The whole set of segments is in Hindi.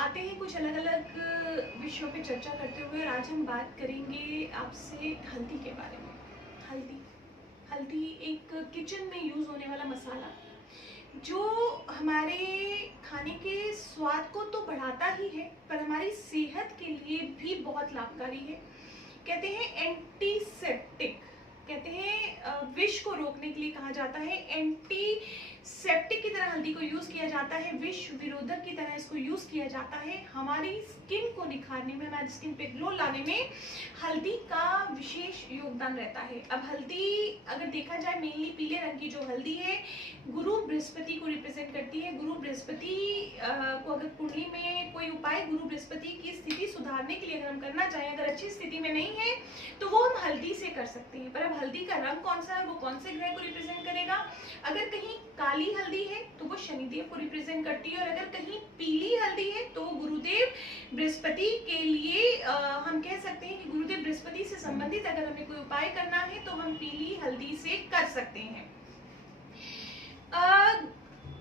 आते हैं कुछ अलग अलग विषयों पे चर्चा करते हुए। और आज हम बात करेंगे आपसे हल्दी के बारे में। हल्दी हल्दी एक किचन में यूज़ होने वाला मसाला जो हमारे खाने के स्वाद को तो बढ़ाता ही है पर हमारी सेहत के लिए भी बहुत लाभकारी है। कहते हैं एंटीसेप्टिक, कहते हैं विष को रोकने के लिए कहा जाता है। एंटीसेप्टिक की तरह हल्दी को यूज किया जाता है, विष विरोधक की तरह इसको यूज किया जाता है। हमारी स्किन को निखारने में, हमारी स्किन पे ग्लो लाने में हल्दी का विशेष योगदान रहता है। अब हल्दी अगर देखा जाए मेनली पीले रंग की जो हल्दी है गुरु बृहस्पति को रिप्रेजेंट करती है। गुरु बृहस्पति को अगर कुंडली में कोई उपाय गुरु बृहस्पति की स्थिति सुधारने के लिए अगर हम करना चाहें, अगर अच्छी स्थिति में नहीं है तो वो हम हल्दी से कर सकते हैं। पर अब हल्दी का रंग कौन सा है, वो कौन से ग्रह को रिप्रेजेंट करेगा? अगर कहीं काली हल्दी है तो वो शनिदेव को रिप्रेजेंट करती है, और अगर कहीं पीली हल्दी है तो वो गुरुदेव बृहस्पति के लिए हम कह सकते हैं कि गुरुदेव बृहस्पति से संबंधित अगर हमें कोई उपाय करना है तो हम पीली हल्दी से कर सकते हैं।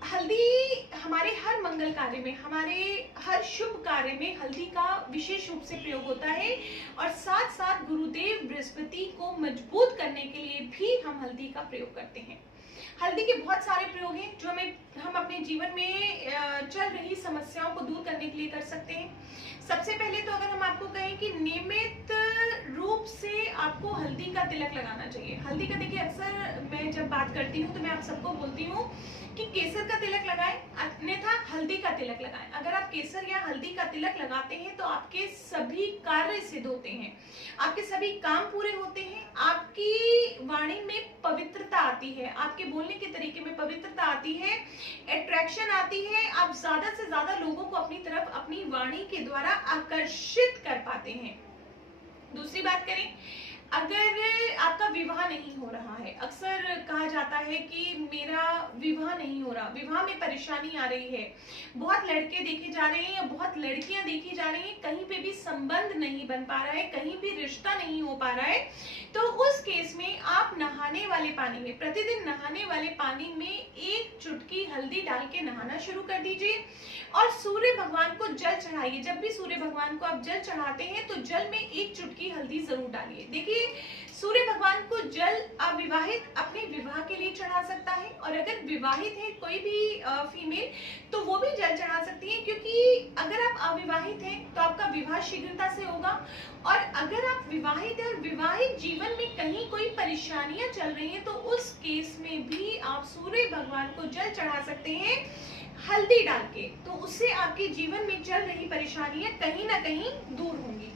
हल्दी हमारे हर मंगल कार्य में, हमारे हर शुभ कार्य में हल्दी का विशेष रूप से प्रयोग होता है। और साथ साथ गुरुदेव बृहस्पति को मजबूत करने के लिए भी हम हल्दी का प्रयोग करते हैं। हल्दी के बहुत सारे प्रयोग हैं जो हम अपने जीवन में चल रही समस्याओं को दूर करने के लिए कर सकते हैं। सबसे पहले तो अगर हम आपको कहें कि नियमित रूप से आपको हल्दी का तिलक लगाना चाहिए। हल्दी का देखिए अक्सर मैं जब बात करती हूँ तो मैं आप सबको बोलती हूँ कि केसर का तिलक लगाएं, अन्यथा हल्दी का तिलक लगाएं। अगर आप केसर या हल्दी का तिलक लगाते हैं तो आपके सभी कार्य सिद्ध होते हैं, आपके सभी काम पूरे होते हैं, आपकी वाणी में पवित्रता आती है, आपके बोलने के तरीके में पवित्रता आती है, अट्रैक्शन आती है, आप ज्यादा से ज्यादा लोगों को अपनी तरफ अपनी वाणी के द्वारा आकर्षित कर पाते हैं। दूसरी बात करें, अगर आपका विवाह नहीं हो रहा है, अक्सर कहा जाता है कि मेरा विवाह नहीं हो रहा, विवाह में परेशानी आ रही है, बहुत लड़के देखे जा रहे हैं या बहुत लड़कियां देखी जा रही हैं, कहीं पे भी संबंध नहीं बन पा रहा है, कहीं भी रिश्ता नहीं हो पा रहा है, तो उस केस में आप नहाने वाले पानी में, प्रतिदिन नहाने वाले पानी में एक चुटकी हल्दी डाल के नहाना शुरू कर दीजिए और सूर्य भगवान को जल चढ़ाइए। जब भी सूर्य भगवान को आप जल चढ़ाते हैं तो जल में एक चुटकी हल्दी जरूर डालिए। देखिए सूर्य भगवान को जल अविवाहित अपने विवाह के लिए चढ़ा सकता है, और अगर विवाहित है कोई भी फीमेल तो वो भी जल चढ़ा सकती है, क्योंकि अगर आप अविवाहित हैं तो आपका विवाह शीघ्रता से होगा। और अगर आप विवाहित हैं और विवाहित जीवन में कहीं कोई परेशानियां चल रही हैं तो उस केस में भी आप सूर्य भगवान को जल चढ़ा सकते हैं हल्दी डाल के, तो उससे आपके जीवन में चल रही परेशानियां कहीं ना कहीं दूर होंगी।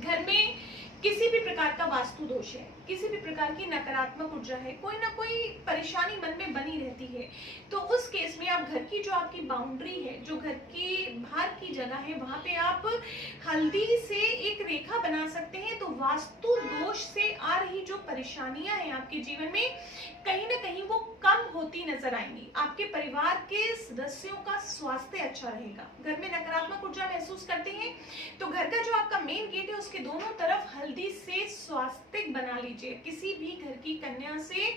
घर में किसी भी प्रकार का वास्तु दोष है, किसी भी प्रकार की नकारात्मक ऊर्जा है, कोई ना कोई परेशानी मन में बनी रहती है, तो उस केस में आप घर की जो आपकी बाउंड्री है, जो घर की बाहर की जगह है, वहां पे आप हल्दी से एक रेखा बना सकते हैं। तो वास्तु दोष से आ रही जो परेशानियां हैं आपके जीवन में कहीं ना कहीं वो कम होती नजर आएंगी। आपके परिवार के सदस्यों का स्वास्थ्य अच्छा रहेगा। घर में नकारात्मक ऊर्जा महसूस करते हैं तो घर का जो आपका मेन गेट है उसके दोनों तरफ हल्दी से स्वास्तिक बना लीजिए। किसी भी घर की कन्या से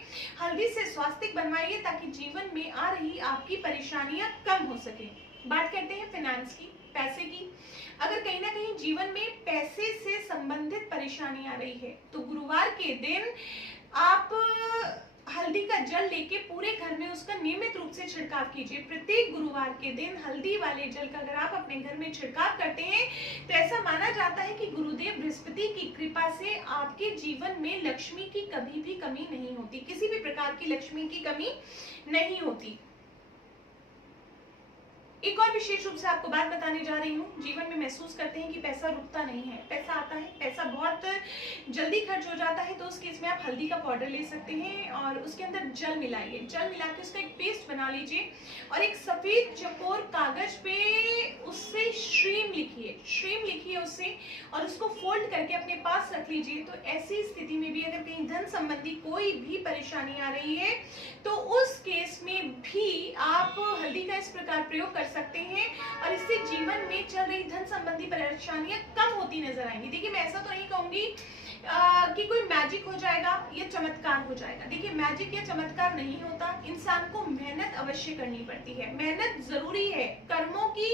हल्दी से स्वास्तिक बनवाइए ताकि जीवन में आ रही आपकी परेशानियां कम हो सके। बात करते हैं फाइनेंस की, पैसे की। अगर कहीं ना कहीं जीवन में पैसे से संबंधित परेशानी आ रही है तो गुरुवार के दिन आप हल्दी का जल लेके पूरे घर में उसका नियमित रूप से छिड़काव कीजिए। प्रत्येक गुरुवार के दिन हल्दी वाले जल का अगर आप अपने घर में छिड़काव करते हैं तो ऐसा माना जाता है कि गुरुदेव बृहस्पति की कृपा से आपके जीवन में लक्ष्मी की कभी भी कमी नहीं होती, किसी भी प्रकार की लक्ष्मी की कमी नहीं होती। एक और विशेष रूप से आपको बात बताने जा रही हूँ। जीवन में महसूस करते हैं कि पैसा रुकता नहीं है, पैसा आता है, पैसा बहुत जल्दी खर्च हो जाता है, तो उस केस में आप हल्दी का पाउडर ले सकते हैं और उसके अंदर जल मिलाइए। जल मिला के उसका एक पेस्ट बना लीजिए और एक सफेद चकोर कागज पे उससे श्रीम लिखिए उससे, और उसको फोल्ड करके अपने पास रख लीजिए। तो ऐसी स्थिति में भी अगर कहीं धन संबंधी कोई भी परेशानी आ रही है तो उस केस में भी आप हल्दी का इस प्रकार प्रयोग कर सकते हैं और इससे जीवन में चल रही धन संबंधी परेशानियां कम होती नजर आएंगी। देखिए मैं ऐसा तो नहीं कहूंगी कि कोई मैजिक हो जाएगा या चमत्कार हो जाएगा। देखिए मैजिक या चमत्कार नहीं होता, इंसान को मेहनत अवश्य करनी पड़ती है, मेहनत जरूरी है, कर्मों की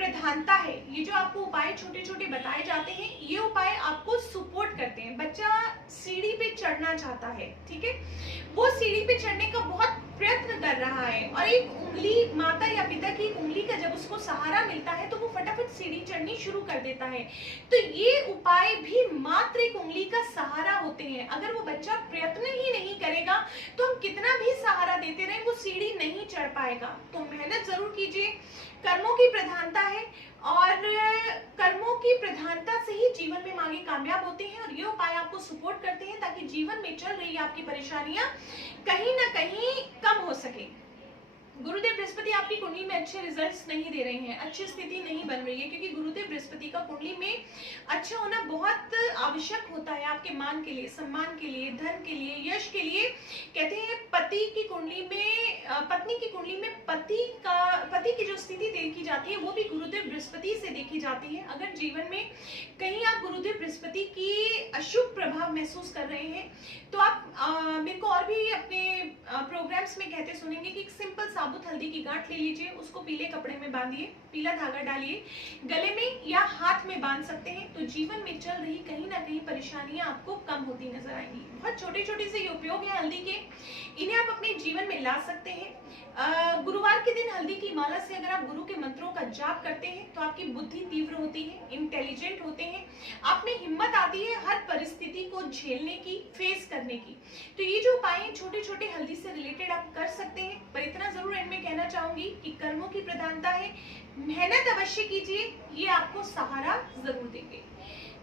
प्रधानता है, ये जो आपको उपाय छोटे छोटे बताए जाते हैं, ये उपाय आपको सपोर्ट करते हैं। बच्चा सीढ़ी पे चढ़ना चाहता है, ठीक है, वो सीढ़ी पे चढ़ने का बहुत प्रयत्न कर रहा है, और एक उंगली, माता या पिता की एक उंगली का जब उसको सहारा मिलता है तो वो फटाफट सीढ़ी चढ़नी शुरू कर देता है। तो ये उपाय भी मात्र एक उंगली का सहारा होते हैं। अगर वो बच्चा प्रयत्न ही नहीं करेगा तो हम कितना भी सहारा देते रहें, वो सीढ़ी नहीं चढ़ पाएगा। तो मेहनत जरूर कीजिए। कर्मों की प्रधानता है, और कर्मों की प्रधानता से ही जीवन में आगे कामयाब होते हैं, और ये उपाय आपको सपोर्ट करते हैं ताकि जीवन में चल रही आपकी परेशानियां कहीं ना कहीं कम हो सके। गुरुदेव बृहस्पति आपकी कुंडली में अच्छे रिजल्ट्स नहीं दे रहे हैं, अच्छी स्थिति नहीं बन रही है, क्योंकि गुरुदेव बृहस्पति का कुंडली में अच्छा होना बहुत आवश्यक होता है आपके मान के लिए, सम्मान के लिए, धन के लिए, यश के लिए। कहते हैं पति की कुंडली में, पत्नी की कुंडली में पति की जो स्थिति देखी जाती है वो भी गुरुदेव बृहस्पति से देखी जाती है। अगर जीवन में कहीं आप गुरुदेव बृहस्पति की अशुभ प्रभाव महसूस कर रहे हैं तो आप मेरे को और भी अपने प्रोग्राम्स में कहते सुनेंगे कि एक सिंपल साबुत हल्दी की गांठ ले लीजिए, उसको पीले कपड़े में बांधिए, पीला धागा डालिए, गले में या हाथ में बांध सकते हैं, तो जीवन में चल रही कहीं ना कहीं परेशानियां आपको कम होती नजर आएंगी। बहुत छोटे छोटे से ये उपयोग है हल्दी के, इन्हें आप अपने जीवन में ला सकते हैं। गुरुवार के दिन हल्दी की माला से अगर आप गुरु के मंत्रों का जाप करते हैं तो आपकी बुद्धि तीव्र होती है, इंटेलिजेंट होते हैं, आप में हिम्मत आती है हर परिस्थिति को झेलने की, फेस करने की। तो ये जो उपाय हैं छोटे छोटे हल्दी से रिलेटेड आप कर सकते हैं, पर इतना जरूर एंड में कहना चाहूंगी कि कर्मों की प्रधानता है, मेहनत अवश्य कीजिए, ये आपको सहारा जरूर देंगे।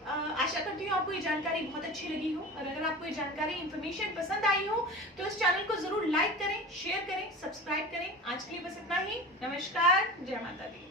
आशा करती हूँ आपको ये जानकारी बहुत अच्छी लगी हो, और अगर आपको ये जानकारी, इन्फॉर्मेशन पसंद आई हो तो इस चैनल को जरूर लाइक करें, शेयर करें, सब्सक्राइब करें। आज के लिए बस इतना ही। नमस्कार, जय माता दी।